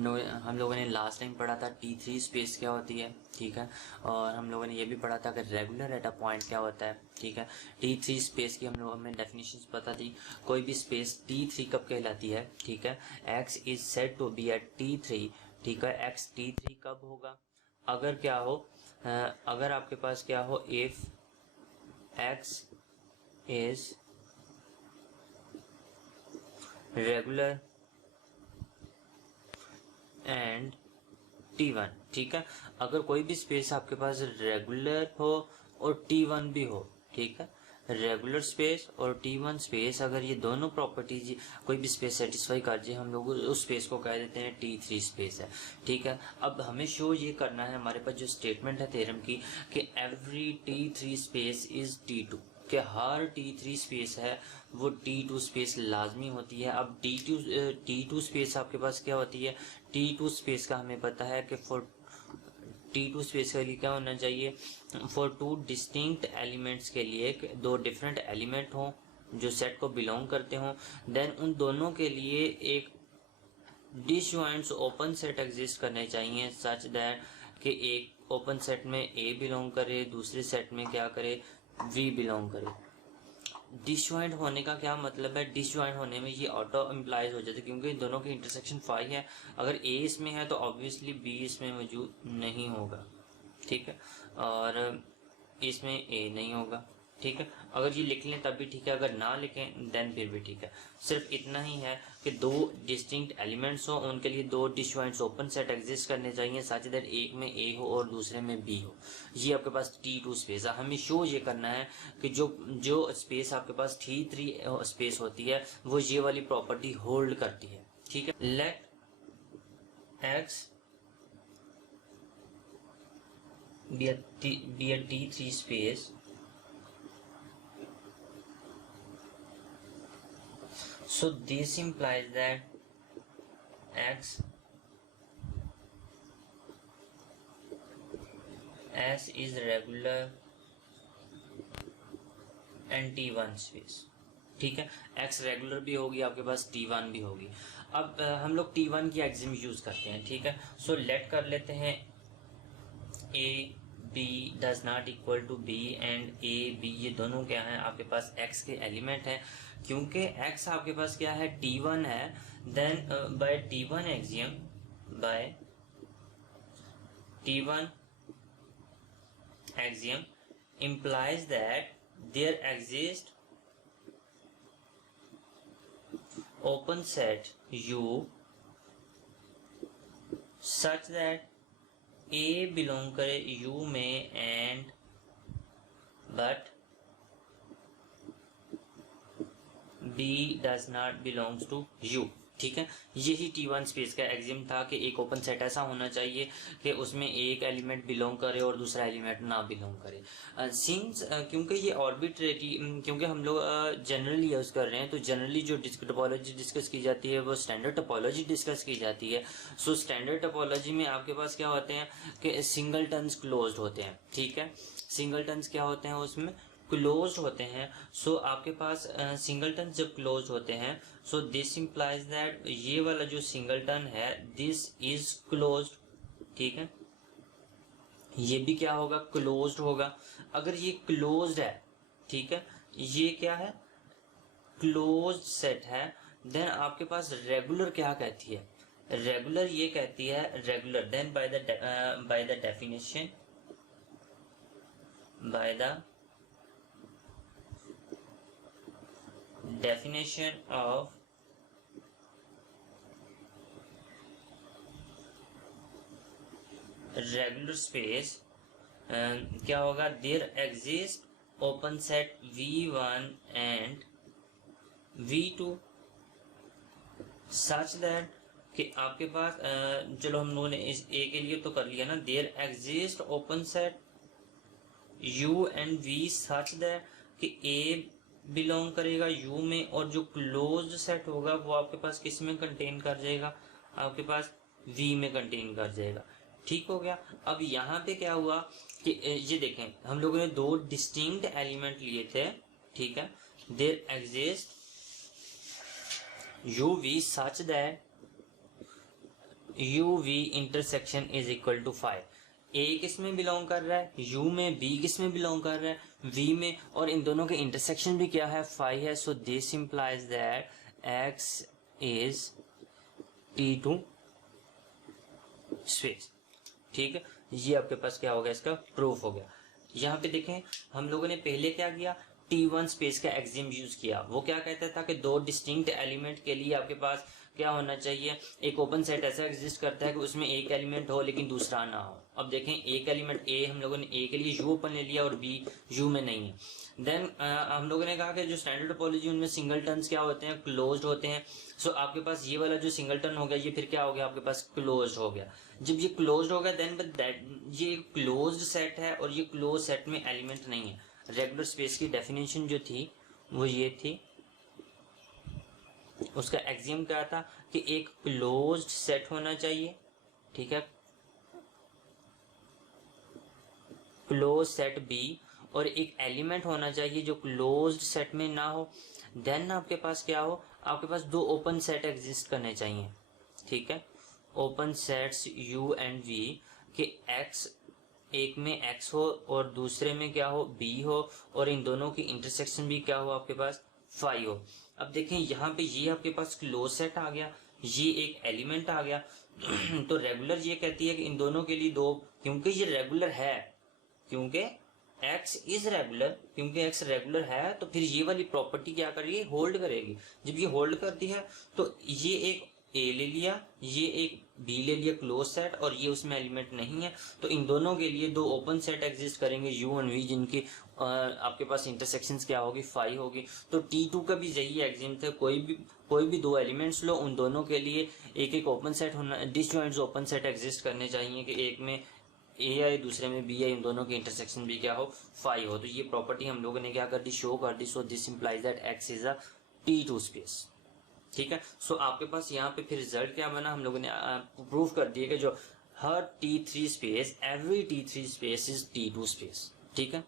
हम लोगों ने लास्ट टाइम पढ़ा था T3 स्पेस क्या होती है, ठीक है। और हम लोगों ने ये भी पढ़ा था कि रेगुलर एट अ पॉइंट क्या होता है, ठीक है। T3 स्पेस की हम लोगों में डेफिनेशंस पता थी। कोई भी स्पेस T3 कब कहलाती है, ठीक है। X is said to be at T3, ठीक है। X T3 कब होगा, अगर क्या हो, अगर आपके पास क्या हो, if X is regular and T1, ठीक है। अगर कोई भी स्पेस आपके पास रेगुलर हो और T1 भी हो, ठीक है। रेगुलर स्पेस और T1 स्पेस, अगर ये दोनों प्रॉपर्टीज कोई भी स्पेस सेटिस्फाई कर जाए, हम लोग उस स्पेस को कह देते हैं T3 स्पेस है, ठीक है। अब हमें शो ये करना है, हमारे पास जो स्टेटमेंट है थ्योरम की, कि every T3 space is T2, कि हर T3 स्पेस है वो T2 स्पेस लाजमी होती है। अब T2 स्पेस आपके पास क्या होती है, T2 स्पेस का हमें पता है कि फॉर T2 स्पेस के लिए क्या होना चाहिए, फॉर टू डिस्टिंक्ट एलिमेंट्स के लिए, दो डिफरेंट एलिमेंट हों जो सेट को बिलोंग करते हों, देन उन दोनों के लिए एक डिसजॉइंट्स ओपन सेट एग्जिस्ट करने चाहिए सच दैट कि एक ओपन सेट में A बिलोंग करे, दूसरे सेट में क्या करे, V बिलोंग करे। डिसजॉइंट होने का क्या मतलब है, डिसजॉइंट होने में ये ऑटो इम्प्लाइज हो जाता है क्योंकि इन दोनों की इंटरसेक्शन 5 है। अगर A इसमें है तो ऑब्वियसली B इसमें मौजूद नहीं होगा, ठीक है, और इसमें A नहीं होगा, ठीक है। अगर ये लिख लें तब भी ठीक है, अगर ना लिखें देन फिर भी ठीक है। सिर्फ इतना ही है कि दो डिस्टिंक्ट एलिमेंट्स हो, उनके लिए दो डिसजॉइंट्स ओपन सेट एग्जिस्ट करने चाहिए सच दैट एक में A हो और दूसरे में B हो। ये आपके पास T2 स्पेस है। हमें शो ये करना है कि जो स्पेस आपके पास T3 स्पेस होती है वो ये वाली प्रॉपर्टी होल्ड करती है, ठीक है। Let X be a T3 space so this implies that X S is regular and T1 space, ठीक है। X रेगुलर भी होगी आपके पास, T1 भी होगी। अब हम लोग T1 की एक्सिम यूज करते हैं, ठीक है। सो लेट कर लेते हैं A B does not equal to B and A B ये दोनों क्या हैं आपके पास X के एलिमेंट हैं। क्योंकि X आपके पास क्या है, T1 है, then by T1 axiom, by T1 axiom implies that there exists open set U such that A belong करे U में and but B does not belongs to U, ठीक है। यही T1 स्पेस का एक्सिम था कि एक ओपन सेट ऐसा होना चाहिए कि उसमें एक एलिमेंट बिलोंग करे और दूसरा एलिमेंट ना बिलोंग करे। सिंस क्योंकि ये ऑर्बिट्रेरी, क्योंकि हम लोग जनरली यूज़ कर रहे हैं, तो जनरली जो टोपोलॉजी डिस्कस की जाती है वो स्टैंडर्ड टोपोलॉजी डिस्कस की जाती है। सो स्टैंडर्ड टोपोलॉजी में आपके पास क्या होते हैं कि सिंगलटन्स क्लोज्ड होते हैं, ठीक है। सिंगलटन्स क्या होते हैं, उसमें क्लोज होते हैं। सो आपके पास सिंगलटन जब क्लोज होते हैं, सो दिस इंप्लाइज दैट ये वाला जो सिंगलटन है दिस इज क्लोज्ड, ठीक है। ये भी क्या होगा, क्लोज्ड होगा। अगर ये क्लोज्ड है, ठीक है, ये क्या है, क्लोज्ड सेट है, देन आपके पास रेगुलर क्या कहती है, रेगुलर ये कहती है, regular then by the definition, by the definition of regular space क्या होगा, there exist open set V1 and V2 such that कि आपके पास चलो हम लोगों ने इस A के लिए तो कर लिया ना, there exist open set U and V such that कि A बिलोंग करेगा U में और जो क्लोज्ड सेट होगा वो आपके पास किस में कंटेन कर जाएगा, आपके पास V में कंटेन कर जाएगा, ठीक हो गया। अब यहाँ पे क्या हुआ कि ये देखें, हम लोगों ने दो डिस्टिंक्ट एलिमेंट लिए थे, ठीक है। There exist U V such that U V intersection is equal to 5। A किस में बिलोंग कर रहा है, यू में, बी किस में बिलोंग कर रहा है, वी में, और इन दोनों के इंटरसेक्शन भी क्या है, 5 है। सो this implies that X is T2 space. ठीक है, ये आपके पास क्या हो गया, इसका प्रूफ हो गया। यहाँ पे देखें हम लोगों ने पहले क्या किया, T1 स्पेस का एक्सिम यूज किया। वो क्या कहता था कि दो डिस्टिंक्ट एलिमेंट के लिए आपके पास क्या होना चाहिए, एक ओपन सेट ऐसा एग्जिस्ट करता है कि उसमें एक एलिमेंट हो लेकिन दूसरा ना हो। अब देखें एक एलिमेंट ए, हम लोगों ने ए के लिए यू ओपन ले लिया और बी यू में नहीं है। देन हम लोगों ने कहा कि जो स्टैंडर्ड टोपोलॉजी उनमें सिंगलटन्स क्या होते हैं, क्लोज्ड होते हैं। सो आपके पास ये वाला जो सिंगलटन हो गया, ये फिर क्या हो गया, आपके पास क्लोज्ड हो गया। जब ये क्लोज्ड हो गया देन दैट ये क्लोज्ड सेट है और ये क्लोज सेट में एलिमेंट नहीं है। रेगुलर स्पेस की डेफिनेशन जो थी वो ये थी, उसका एक्सियम क्या था कि एक क्लोज्ड सेट होना चाहिए, ठीक है, क्लोज सेट बी, और एक एलिमेंट होना चाहिए जो क्लोज्ड सेट में ना हो। देन आपके पास क्या हो, आपके पास दो ओपन सेट एग्जिस्ट करने चाहिए, ठीक है, open sets U and V के एक्स, एक में एक्स हो और दूसरे में क्या हो, बी हो, और इन दोनों की इंटरसेक्शन भी क्या हो, आपके पास 5 हो। अब देखें यहाँ पे ये आपके पास क्लोज सेट आ गया, ये एक एलिमेंट आ गया। तो रेगुलर ये कहती है कि इन दोनों के लिए दो, क्योंकि ये रेगुलर है, क्योंकि x इज रेगुलर, क्योंकि x रेगुलर है तो फिर ये वाली प्रॉपर्टी क्या करेगी, होल्ड करेगी। जब ये होल्ड करती है तो ये एक a ले लिया, ये एक b ले लिया क्लोज सेट, और ये उसमें एलिमेंट नहीं है, तो इन दोनों के लिए दो ओपन सेट एग्जिस्ट करेंगे u और v, जिनकी आपके पास इंटरसेक्शंस क्या होगी, 5 होगी। तो T2 का भी यही एक्सियम था, कोई भी दो एलिमेंट्स लो, उन दोनों के लिए एक एक ओपन सेट होना, डिसजॉइंट्स ओपन सेट एग्जिस्ट करने चाहिए कि एक में ए आई दूसरे में बी आई, इन दोनों की इंटरसेक्शन भी क्या हो, 5 हो। तो ये प्रॉपर्टी हम लोगों ने क्या कर दी, शो कर दी। So this implies that X is a T2 space. ठीक है, सो आपके पास यहाँ पे फिर रिजल्ट क्या बना, हम लोगों ने प्रूव कर दिया कि जो हर T3 space, every T3 space is T2 space. ठीक है।